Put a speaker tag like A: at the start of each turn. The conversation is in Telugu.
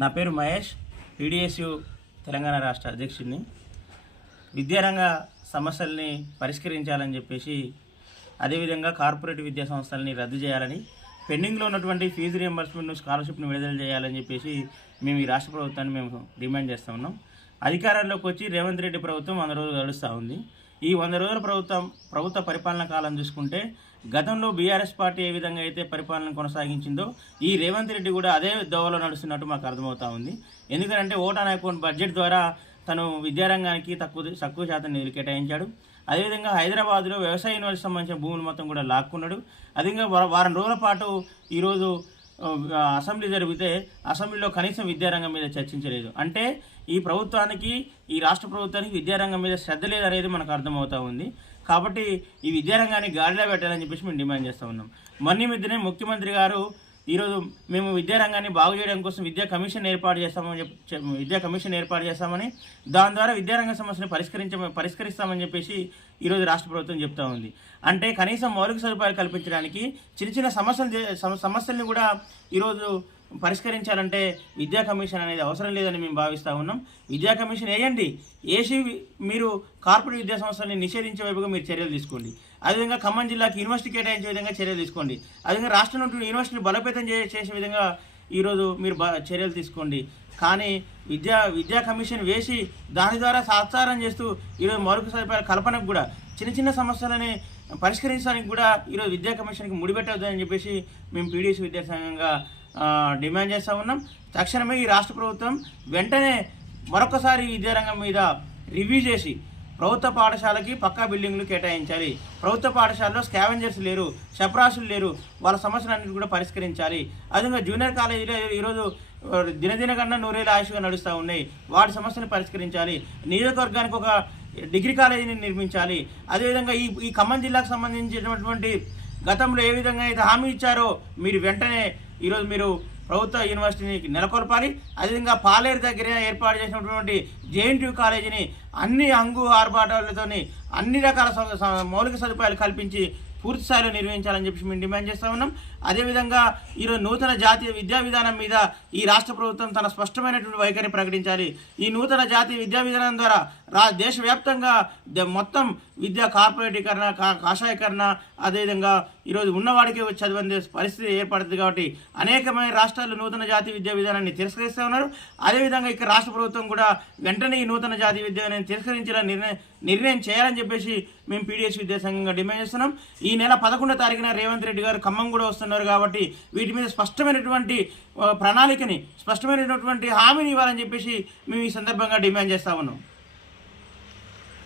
A: నా పేరు మహేష్ పీడిఎస్యు తెలంగాణ రాష్ట్ర అధ్యక్షుడిని. విద్యారంగ సమస్యల్ని పరిష్కరించాలని చెప్పేసి అదేవిధంగా కార్పొరేట్ విద్యా సంస్థలని రద్దు చేయాలని పెండింగ్లో ఉన్నటువంటి ఫీజు రియంబర్స్మెంట్ స్కాలర్షిప్ను విడుదల చేయాలని చెప్పేసి మేము ఈ రాష్ట్ర ప్రభుత్వాన్ని మేము డిమాండ్ చేస్తూ ఉన్నాం. అధికారంలోకి వచ్చి రేవంత్ రెడ్డి ప్రభుత్వం వంద రోజులు గడుస్తూ ఉంది. ఈ వంద రోజుల ప్రభుత్వం ప్రభుత్వ పరిపాలన కాలం చూసుకుంటే గతంలో బీఆర్ఎస్ పార్టీ ఏ విధంగా అయితే పరిపాలన కొనసాగించిందో ఈ రేవంత్ రెడ్డి కూడా అదే దోవలో నడుస్తున్నట్టు మాకు అర్థమవుతా ఉంది. ఎందుకంటే ఓటాన్ అకౌంట్ బడ్జెట్ ద్వారా తను విద్యారంగానికి తక్కువ తక్కువ శాతం నిధులు కేటాయించాడు. అదేవిధంగా హైదరాబాద్లో వ్యవసాయ యూనివర్సిటీ సంబంధించిన భూములు మొత్తం కూడా లాక్కున్నాడు. అదేవిధంగా వారం రోజుల పాటు ఈరోజు అసెంబ్లీ జరిగితే అసెంబ్లీలో కనీసం విద్యారంగం మీద చర్చించలేదు. అంటే ఈ ప్రభుత్వానికి ఈ రాష్ట్ర ప్రభుత్వానికి విద్యారంగం మీద శ్రద్ధ లేదనేది మనకు అర్థమవుతా ఉంది. కాబట్టి ఈ విద్యారంగాన్ని గాలిలో పెట్టాలని చెప్పేసి మేము డిమాండ్ చేస్తూ ఉన్నాం. మొన్న మధ్యనే ముఖ్యమంత్రి గారు ఈరోజు మేము విద్యారంగాన్ని బాగు చేయడం కోసం విద్యా కమిషన్ ఏర్పాటు చేస్తామని చెప్పి విద్యా కమిషన్ ఏర్పాటు చేస్తామని దాని ద్వారా విద్యారంగ సమస్యను పరిష్కరించ పరిష్కరిస్తామని చెప్పేసి ఈరోజు రాష్ట్ర ప్రభుత్వం చెప్తా ఉంది. అంటే కనీసం మౌలిక సదుపాయాలు కల్పించడానికి చిన్న చిన్న సమస్యలు చే- సమ- సమస్యల్ని కూడా ఈరోజు పరిష్కరించాలంటే విద్యా కమిషన్ అనేది అవసరం లేదని మేము భావిస్తూ ఉన్నాం. విద్యా కమిషన్ వేయండి ఏసీ మీరు కార్పొరేట్ విద్యా సంస్థల్ని నిషేధించే వైపుగా మీరు చర్యలు తీసుకోండి. అదేవిధంగా ఖమ్మం జిల్లాకి యూనివర్సిటీ కేటాయించే విధంగా చర్యలు తీసుకోండి. అదేవిధంగా రాష్ట్రంలో నుండి యూనివర్సిటీని బలోపేతం చేసే విధంగా ఈరోజు మీరు చర్యలు తీసుకోండి. కానీ విద్యా విద్యా కమిషన్ వేసి దాని ద్వారా సాత్సారం చేస్తూ ఈరోజు మౌలిక సదుపాయాల కల్పనకు కూడా చిన్న చిన్న సమస్యలని పరిష్కరించడానికి కూడా ఈరోజు విద్యా కమిషన్కి ముడిపెట్టవద్దని చెప్పేసి మేము పీడిఎస్ విద్యాసంఘంగా డిమాండ్ చేస్తూ ఉన్నాం. తక్షణమే ఈ రాష్ట్ర ప్రభుత్వం వెంటనే మరొకసారి ఈ విద్యారంగం మీద రివ్యూ చేసి ప్రభుత్వ పాఠశాలకి పక్కా బిల్డింగ్లు కేటాయించాలి. ప్రభుత్వ పాఠశాలలో స్కావెంజర్స్ లేరు చపరాసులు లేరు వాళ్ళ సమస్యలన్నింటి కూడా పరిష్కరించాలి. అదేవిధంగా జూనియర్ కాలేజీలో ఈరోజు దినదిన కన్నా నూరేళ్ళ ఆయుష్గా నడుస్తూ ఉన్నాయి. వాటి సమస్యను పరిష్కరించాలి. నియోజకవర్గానికి ఒక డిగ్రీ కాలేజీని నిర్మించాలి. అదేవిధంగా ఈ ఈ ఖమ్మం జిల్లాకు సంబంధించినటువంటి గతంలో ఏ విధంగా అయితే హామీ ఇచ్చారో మీరు వెంటనే ఈరోజు మీరు ప్రభుత్వ యూనివర్సిటీని నెలకొల్పాలి. అదేవిధంగా పాలేరు దగ్గర ఏర్పాటు చేసినటువంటి జేఎన్టీ కాలేజీని అన్ని అంగు ఆర్భాటాలతోని అన్ని రకాల స- మౌలిక సదుపాయాలు కల్పించి పూర్తి స్థాయిలో నిర్వహించాలని చెప్పి మేము డిమాండ్ చేస్తా ఉన్నాం. అదేవిధంగా ఈరోజు నూతన జాతీయ విద్యా విధానం మీద ఈ రాష్ట్ర ప్రభుత్వం తన స్పష్టమైనటువంటి వైఖరి ప్రకటించాలి. ఈ నూతన జాతీయ విద్యా విధానం ద్వారా రా దేశవ్యాప్తంగా మొత్తం విద్యా కార్పొరేటీకరణ కా- కాషాయకరణ అదేవిధంగా ఈరోజు ఉన్నవాడికి వచ్చి చదివే పరిస్థితి ఏర్పడుతుంది కాబట్టి అనేకమైన రాష్ట్రాలు నూతన జాతీయ విద్యా విధానాన్ని తిరస్కరిస్తూ ఉన్నారు. అదేవిధంగా ఇక్కడ రాష్ట్ర ప్రభుత్వం కూడా వెంటనే ఈ నూతన జాతీయ విద్యా తిరస్కరించేలా నిర్ణయం నిర్ణయం చేయాలని చెప్పేసి మేము పీడిఎస్ విద్యాసంఘంగా డిమాండ్ చేస్తున్నాం. ఈ నెల పదకొండో తారీఖున రేవంత్ రెడ్డి గారు ఖమ్మం కూడా వస్తున్నారు కాబట్టి వీటి మీద స్పష్టమైనటువంటి ప్రణాళికని స్పష్టమైనటువంటి హామీని ఇవ్వాలని చెప్పేసి మేము ఈ సందర్భంగా డిమాండ్ చేస్తా ఉన్నాం.